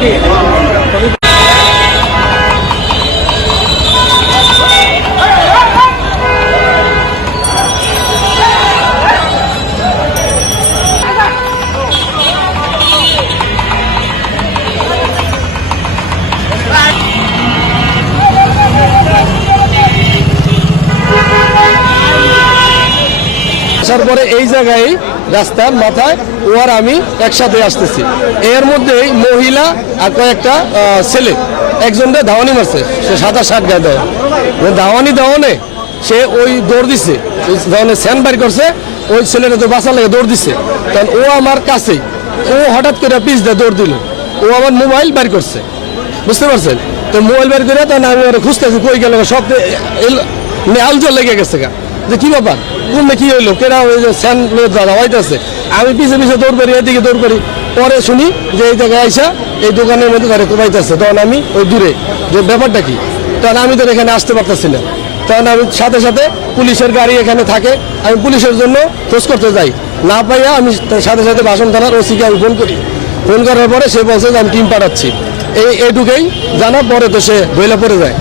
Iya. আসার পরে এই জায়গায় রাস্তার মাথায় ও আর আমি একসাথে আসতেছি। এর মধ্যেই মহিলা আর কয়েকটা ছেলে। একজনটা ধাওয়ানি মারছে। সে সাদা শার্ট গায়ে দেওয়া। ধাওয়ানি দেওয়ানে সে ওই দৌড় দিছে। ধরনের স্যান্ড বাড়ি করছে, ওই ছেলেটা তো বাঁচা লাগে দৌড় দিছে। কারণ ও আমার কাছেই। ও হঠাৎ করে পিস দিয়ে দৌড় দিল। ও আমার মোবাইল বের করছে। বুঝতে পারছেন? তো মোবাইল বের করে তখন আমি খুঁজতেছি, কই গেল, সব আলজল লেগে গেছে গা। যে কি ব্যাপার? কোনটা কি হইল? কেনা ওই যে স্যান দাদা হইতেছে আমি পিছে পিছে দৌড় করি এদিকে দৌড় করি। পরে শুনি যে এই জায়গায় আইসা এই দোকানের মধ্যে তারা কোবাইতেছে। তখন আমি ওই দূরে যে ব্যাপারটা কি? তখন আমি তো এখানে আসতে পারতেছি না। তখন আমি সাথে সাথে পুলিশের গাড়ি এখানে থাকে আমি পুলিশের জন্য খোঁজ করতে যাই। না পাইয়া আমি তার সাথে সাথে বাসন থানার ওসিকে আমি ফোন করি। ফোন করার পরে সে বলছে যে আমি টিম পাঠাচ্ছি। এই এইটুকুই জানা পরে তো সে বইলা পড়ে যায়।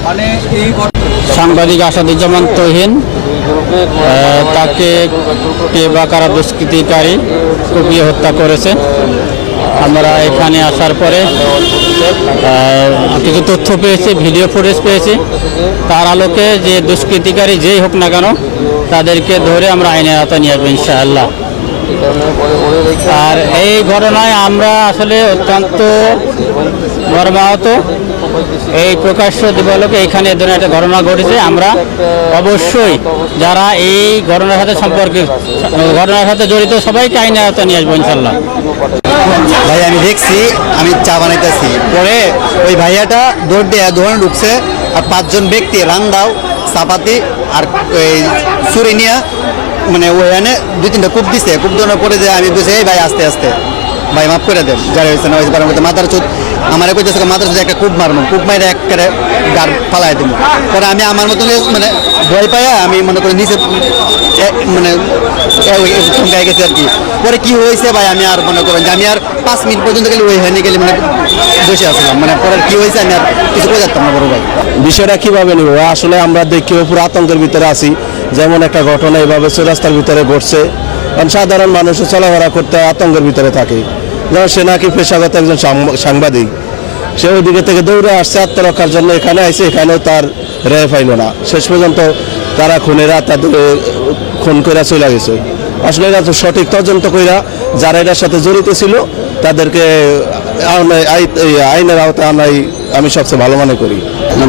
সাংবাদিক আসাদুজ্জামান তহিন তাকে কে বা কারা দুষ্কৃতিকারী কুপিয়ে হত্যা করেছে। আমরা এখানে আসার পরে কিছু তথ্য পেয়েছি, ভিডিও ফুটেজ পেয়েছি। তার আলোকে যে দুষ্কৃতিকারী যেই হোক না কেন, তাদেরকে ধরে আমরা আইনের আওতায় নিয়ে আসব ইনশাআল্লাহ। আর এই ঘটনায় আমরা আসলে অত্যন্ত মর্মাহত। এই প্রকাশ্য দিবালোকে এখানে এ ধরনের একটা ঘটনা ঘটেছে। আমরা অবশ্যই যারা এই ঘটনার সাথে সম্পর্কে ঘটনার সাথে জড়িত সবাইকে আইনের আওতায় নিয়ে আসব ইনশাল্লাহ ভাই, আমি দেখছি, আমি চা বানাইতেছি। পরে ওই ভাইয়াটা দৌড় দিয়ে দোকানে ঢুকছে আর পাঁচজন ব্যক্তি রান্দাও, চাপাতি আর চুরি নিয়ে মানে ওখানে দুই তিনটা কূপ দিছে। কূপ দেওয়ার পরে যে আমি বুঝে এই ভাই, আস্তে আস্তে। ভাই, মাফ করে দেন, যারা হয়েছে না, হয়েছে মাথার চুত আমার কইতেছে চুত একটা কূপ মারবো কূপ মাইরে একেবারে গার ফালাই দেবো পরে আমি আমার মতন মানে ভয় পাইয়া আমি মনে করি নিচে মানে গায়ে গেছে আর কি। পরে কি হয়েছে ভাই, আমি আর মনে করেন যে, আমি আর পাঁচ মিনিট পর্যন্ত গেলে ওই হয়নি গেলে মানে বসে আসলাম মানে পরে কি হয়েছে আমি আর কিছু বোঝাতাম না বড় ভাই। বিষয়টা কীভাবে নিব? আসলে আমরা দেখি পুরো আতঙ্কের ভিতরে আছি। যেমন একটা ঘটনা এভাবে রাস্তার ভিতরে ঘটছে। কারণ সাধারণ মানুষও চলাফেরা করতে আতঙ্কের ভিতরে থাকে। যেমন সে নাকি পেশাগত একজন সাংবা- সাংবাদিক, সে ওইদিকে থেকে দৌড়ে আসছে আত্মরক্ষার জন্য, এখানে আইসে এখানেও তার রেয় পাইল না। শেষ পর্যন্ত তারা খুনেরা তাদের খুন করে চলে গেছে। আসলে এরা তো সঠিক তদন্ত কইরা যারা এটার সাথে জড়িত ছিল, তাদেরকে আইনে- আইনের আওতায় আনাই আমি সবচেয়ে ভালো মনে করি।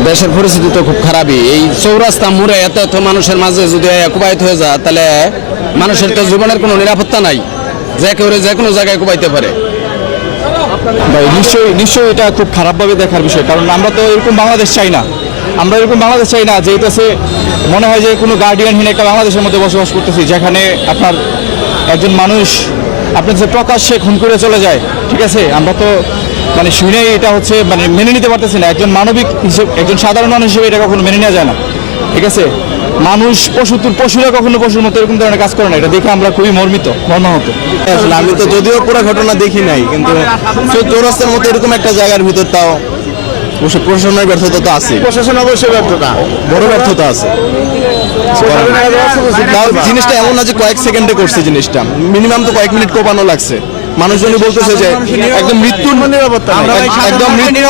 দেশের পরিস্থিতি তো খুব খারাপই। এই চৌরাস্তা মুড়ে এত এত মানুষের মাঝে যদি কুবাইত হয়ে যায়, তাহলে মানুষের তো জীবনের কোনো নিরাপত্তা নাই। যে কেউ যে কোনো জায়গায় কুবাইতে পারে। ভাই, নিশ্চয়ই নিশ্চয়ই এটা খুব খারাপভাবে দেখার বিষয়, কারণ আমরা তো এরকম বাংলাদেশ চাই না। আমরা এরকম বাংলাদেশ চাই না যে এটাছে মনে হয় যে কোনো গার্ডিয়ানহীন একটা বাংলাদেশের মধ্যে বসবাস করতেছি, যেখানে আপনার একজন মানুষ, আপনার যে প্রকাশ্যে খুন করে চলে যায়, ঠিক আছে? আমরা তো মানে শুনেই এটা হচ্ছে মানে মেনে নিতে পারতেছি না, একজন মানবিক হিসেবে, একজন সাধারণ মানুষ হিসেবে এটা কখনো মেনে নেওয়া যায় না, ঠিক আছে? মানুষ পশু পশুরা কখনো পশুর মতো এরকম ধরনের কাজ করে না। এটা দেখে আমরা খুবই মর্মিত মর্মাহত। আসলে আমি তো যদিও পুরো ঘটনা দেখি নাই কিন্তু চৌরাস্তার মতো এরকম একটা জায়গার ভিতর তাও প্রশাসনের ব্যর্থতা তো আছে। প্রশাসন অবশ্যই ব্যর্থতা। বড় ব্যর্থতা আছে। জিনিসটা এমন না যে কয়েক সেকেন্ডে করছে জিনিসটা। মিনিমাম তো কয়েক মিনিট কোপানো লাগছে। মানুষজনই বলতেছে যে একদম মৃত্যুর একদম মৃত্যু